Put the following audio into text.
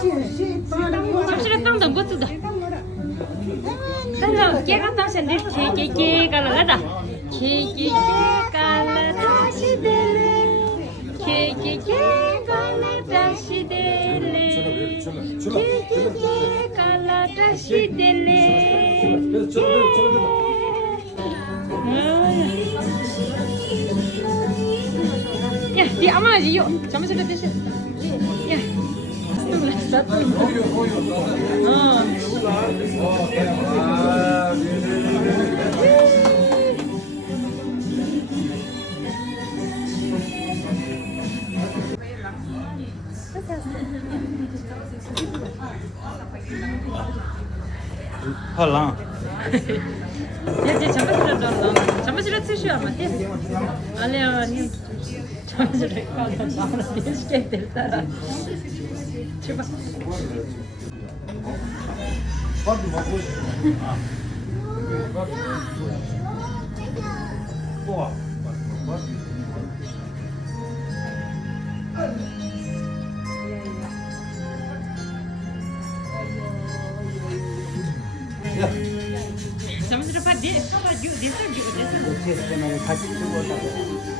잠시만 땅도 못 주다. 땅도 깨가 땅에 늘 깨가 나가다. 깨가 나 다시 될래. 깨가 나 다시 될래. 깨가 나 다시 될래. 야, 이 아마지 요. 잠시만 드시. 야. Falan. 이제 잠시만 드시면 돼. 아니야. 잠시만 가서 나랑 대시게 될 따라. 제발. Pode 먹고 싶어. Boa. 잠시만 봐. 내 파가 주 됐어. 다시 찍어서.